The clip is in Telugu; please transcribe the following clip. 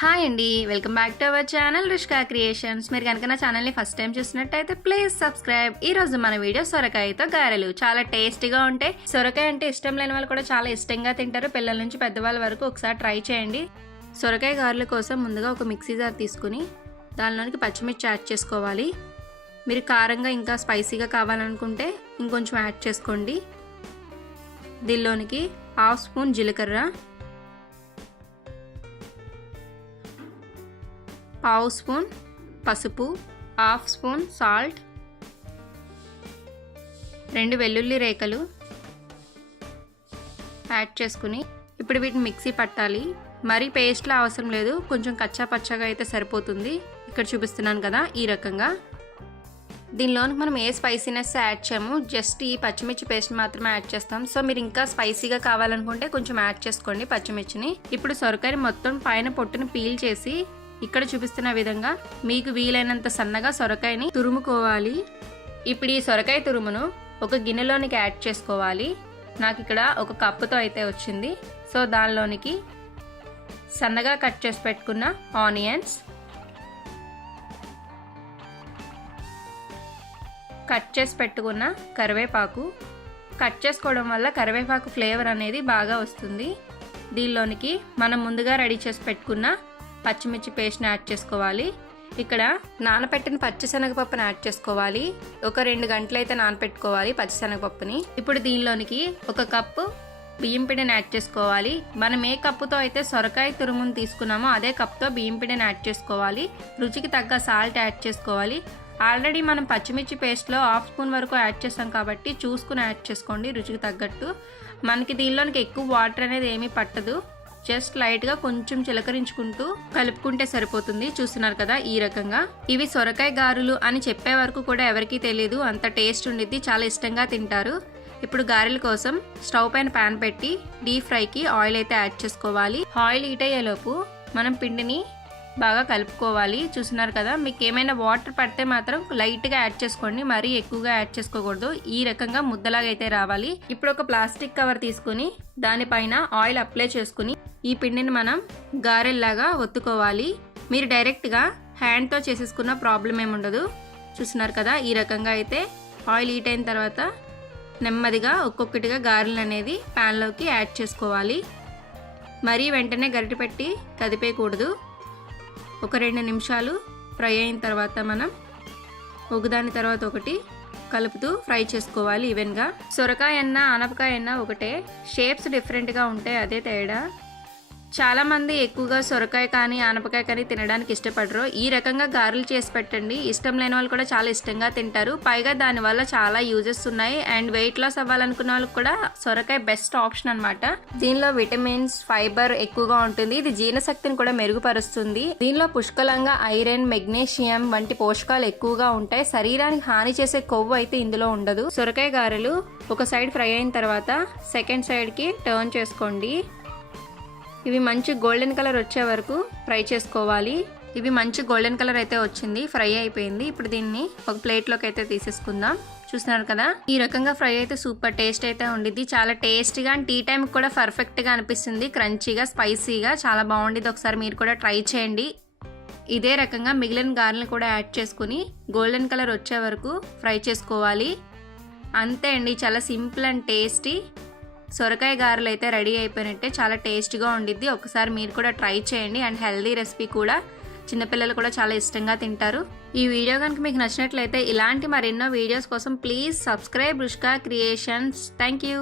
హాయ్ అండి. Welcome back to our channel Rushka creations. మీరు కనుక నా ఛానల్ని ఫస్ట్ టైం చూసినట్టయితే ప్లీజ్ సబ్స్క్రైబ్. ఈ రోజు మన వీడియో సొరకాయతో గారెలు. చాలా టేస్టీగా ఉంటాయి. సొరకాయ అంటే ఇష్టం లేని వాళ్ళు కూడా చాలా ఇష్టంగా తింటారు. పిల్లల నుంచి పెద్దవాళ్ళ వరకు ఒకసారి ట్రై చేయండి. సొరకాయ గారెల కోసం ముందుగా ఒక మిక్సీ జార్ తీసుకుని దానిలోనికి పచ్చిమిర్చి యాడ్ చేసుకోవాలి. మీరు కారంగా ఇంకా స్పైసీగా కావాలనుకుంటే ఇంకొంచెం యాడ్ చేసుకోండి. దీనిలోనికి హాఫ్ స్పూన్ జీలకర్ర పావు స్పూన్ పసుపు హాఫ్ స్పూన్ సాల్ట్ రెండు వెల్లుల్లి రేఖలు యాడ్ చేసుకుని ఇప్పుడు వీటిని మిక్సీ పట్టాలి. మరీ పేస్ట్లా అవసరం లేదు. కొంచెం కచ్చా పచ్చగా అయితే సరిపోతుంది. ఇక్కడ చూపిస్తున్నాను కదా ఈ రకంగా. దీనిలోనికి మనం ఏ స్పైసీనెస్ యాడ్ చేయము. జస్ట్ ఈ పచ్చిమిర్చి పేస్ట్ మాత్రమే యాడ్ చేస్తాం. సో మీరు ఇంకా స్పైసీగా కావాలనుకుంటే కొంచెం యాడ్ చేసుకోండి పచ్చిమిర్చిని. ఇప్పుడు సొరకాయని మొత్తం పైన పొట్టును పీల్ చేసి ఇక్కడ చూపిస్తున్న విధంగా మీకు వీలైనంత సన్నగా సొరకాయని తురుముకోవాలి. ఇప్పుడు ఈ సొరకాయ తురుమును ఒక గిన్నెలోనికి యాడ్ చేసుకోవాలి. నాకు ఇక్కడ ఒక కప్పుతో అయితే వచ్చింది. సో దానిలోనికి సన్నగా కట్ చేసి పెట్టుకున్న ఆనియన్స్ కట్ చేసి పెట్టుకున్న కరివేపాకు. కట్ చేసుకోవడం వల్ల కరివేపాకు ఫ్లేవర్ అనేది బాగా వస్తుంది. దీనిలోనికి మనం ముందుగా రెడీ చేసి పెట్టుకున్న పచ్చిమిర్చి పేస్ట్ని యాడ్ చేసుకోవాలి. ఇక్కడ నానపెట్టిన పచ్చిశనగపప్పుని యాడ్ చేసుకోవాలి. ఒక రెండు గంటలు అయితే నానపెట్టుకోవాలి పచ్చిశనగపప్పుని. ఇప్పుడు దీనిలోనికి ఒక కప్పు బియ్యం పిండిని యాడ్ చేసుకోవాలి. మనం ఏ కప్పుతో అయితే సొరకాయ తురుమును తీసుకున్నామో అదే కప్తో బియ్యం పిండిని యాడ్ చేసుకోవాలి. రుచికి తగ్గ సాల్ట్ యాడ్ చేసుకోవాలి. ఆల్రెడీ మనం పచ్చిమిర్చి పేస్ట్లో హాఫ్ స్పూన్ వరకు యాడ్ చేస్తాం కాబట్టి చూసుకుని యాడ్ చేసుకోండి రుచికి తగ్గట్టు. మనకి దీనిలోనికి ఎక్కువ వాటర్ అనేది ఏమీ పట్టదు. జస్ట్ లైట్గా కొంచెం చిలకరించుకుంటూ కలుపుకుంటే సరిపోతుంది. చూస్తున్నారు కదా ఈ రకంగా. ఇవి సొరకాయ గారులు అని చెప్పే వరకు కూడా ఎవరికీ తెలియదు అంత టేస్ట్ ఉండిద్ది. చాలా ఇష్టంగా తింటారు. ఇప్పుడు గారెల కోసం స్టవ్ పైన ప్యాన్ పెట్టి డీప్ ఫ్రైకి ఆయిల్ అయితే యాడ్ చేసుకోవాలి. ఆయిల్ హీట్ అయ్యేలోపు మనం పిండిని బాగా కలుపుకోవాలి. చూస్తున్నారు కదా మీకు ఏమైనా వాటర్ పడితే మాత్రం లైట్గా యాడ్ చేసుకోండి. మరీ ఎక్కువగా యాడ్ చేసుకోకూడదు. ఈ రకంగా ముద్దలాగా అయితే రావాలి. ఇప్పుడు ఒక ప్లాస్టిక్ కవర్ తీసుకుని దానిపైన ఆయిల్ అప్లై చేసుకుని ఈ పిండిని మనం గారెల్లాగా ఒత్తుకోవాలి. మీరు డైరెక్ట్గా హ్యాండ్తో చేసేసుకున్న ప్రాబ్లం ఏముండదు చూస్తున్నారు కదా ఈ రకంగా అయితే ఆయిల్ హీట్ అయిన తర్వాత నెమ్మదిగా ఒక్కొక్కటిగా గారెలు అనేది ప్యాన్లోకి యాడ్ చేసుకోవాలి. మరీ వెంటనే గరిటె పెట్టి కదిపేయకూడదు. ఒక రెండు నిమిషాలు ఫ్రై అయిన తర్వాత మనం ఒకదాని తర్వాత ఒకటి కలుపుతూ ఫ్రై చేసుకోవాలి ఈవెన్గా. సొరకాయ అన్న ఆనపకాయ అన్న ఒకటే షేప్స్ డిఫరెంట్గా ఉంటాయి అదే తేడా. చాలామంది ఎక్కువగా సొరకాయ కానీ ఆనపకాయ కానీ తినడానికి ఇష్టపడరు. ఈ రకంగా గారెలు చేసి పెట్టండి. ఇష్టం లేని వాళ్ళు కూడా చాలా ఇష్టంగా తింటారు. పైగా దానివల్ల చాలా యూజెస్ ఉన్నాయి. అండ్ వెయిట్ లాస్ అవ్వాలనుకున్న వాళ్ళకి కూడా సొరకాయ బెస్ట్ ఆప్షన్ అనమాట దీనిలో విటమిన్స్ ఫైబర్ ఎక్కువగా ఉంటుంది. ఇది జీర్ణశక్తిని కూడా మెరుగుపరుస్తుంది. దీనిలో పుష్కలంగా ఐరన్ మెగ్నీషియం వంటి పోషకాలు ఎక్కువగా ఉంటాయి. శరీరానికి హాని చేసే కొవ్వు అయితే ఇందులో ఉండదు. సొరకాయ గారెలు ఒక సైడ్ ఫ్రై అయిన తర్వాత సెకండ్ సైడ్కి టర్న్ చేసుకోండి. ఇవి మంచి గోల్డెన్ కలర్ వచ్చే వరకు ఫ్రై చేసుకోవాలి. ఇవి మంచి గోల్డెన్ కలర్ అయితే వచ్చింది ఫ్రై అయిపోయింది. ఇప్పుడు దీన్ని ఒక ప్లేట్లోకి అయితే తీసేసుకుందాం. చూస్తున్నారు కదా ఈ రకంగా ఫ్రై అయితే సూపర్ టేస్ట్ అయితే ఉండిద్ది. చాలా టేస్టీగా అండ్ టీ టైం కూడా పర్ఫెక్ట్గా అనిపిస్తుంది. క్రంచీగా స్పైసీగా చాలా బాగుండిద్ది. ఒకసారి మీరు కూడా ట్రై చేయండి. ఇదే రకంగా మిగిలిన గారెలు కూడా యాడ్ చేసుకుని గోల్డెన్ కలర్ వచ్చే వరకు ఫ్రై చేసుకోవాలి. అంతే అండి చాలా సింపుల్ అండ్ టేస్టీ సొరకాయ గారెలు అయితే రెడీ అయిపోయినట్టే చాలా టేస్ట్గా ఉండిద్ది. ఒకసారి మీరు కూడా ట్రై చేయండి. అండ్ హెల్దీ రెసిపీ కూడా చిన్నపిల్లలు కూడా చాలా ఇష్టంగా తింటారు. ఈ వీడియో కనుక మీకు నచ్చినట్లయితే ఇలాంటి మరెన్నో వీడియోస్ కోసం please subscribe Rushka creations. Thank you.